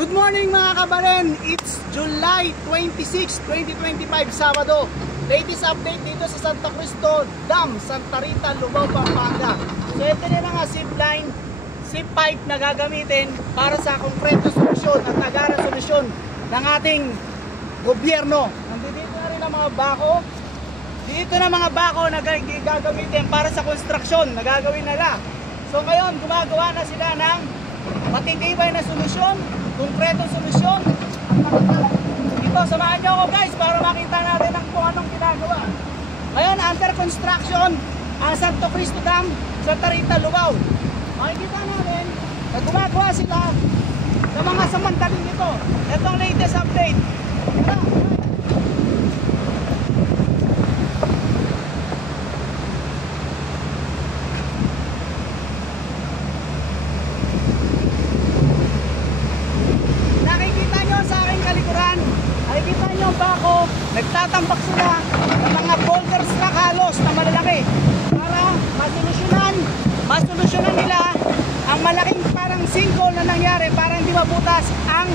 Good morning mga kabaren! It's July 26, 2025, Sabado. Latest update dito sa Santo Cristo Dam, Santa Rita, Lubao, Pampanga. So ito na nga zipline, zip pipe na gagamitin para sa konkreto solusyon at agarang solusyon ng ating gobyerno. Nandito na rin ang mga bako. Dito na mga bako na gagamitin para sa construction na gagawin nila. So ngayon gumagawa na sila ng matitibay na solusyon, konkretong solusyon. Ito, samahan nyo ako guys para makita natin kung anong ginagawa. Ngayon, under construction ang Santo Cristo Dam, Santa Rita, Lubao. Makikita natin na gumagawa sila sa mga samantaling ito. Ito ang latest update. Ito. Nakikita nyo ba ako, nagtatambak sila ng mga boulders na halos na malalaki para masolusyonan nila ang malaking parang sinkhole na nangyari para hindi mabutas ang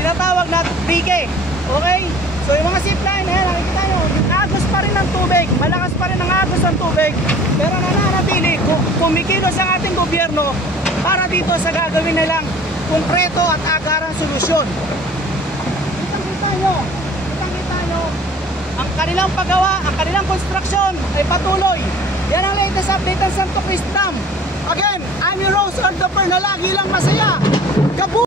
tinatawag na bike. Okay? So yung mga zipline, nakikita nyo, agos pa rin ang tubig, malakas pa rin ang agos ng tubig, pero nananatili, kumikilos ang ating gobyerno para dito sa gagawin nilang konkreto at agarang solusyon. Kitang-kita nyo, ang kanilang paggawa, ang kanilang construction ay patuloy. Yan ang latest update ng Santo Cristo Dam. Again, I'm your Rose Ordopper na lagi lang masaya.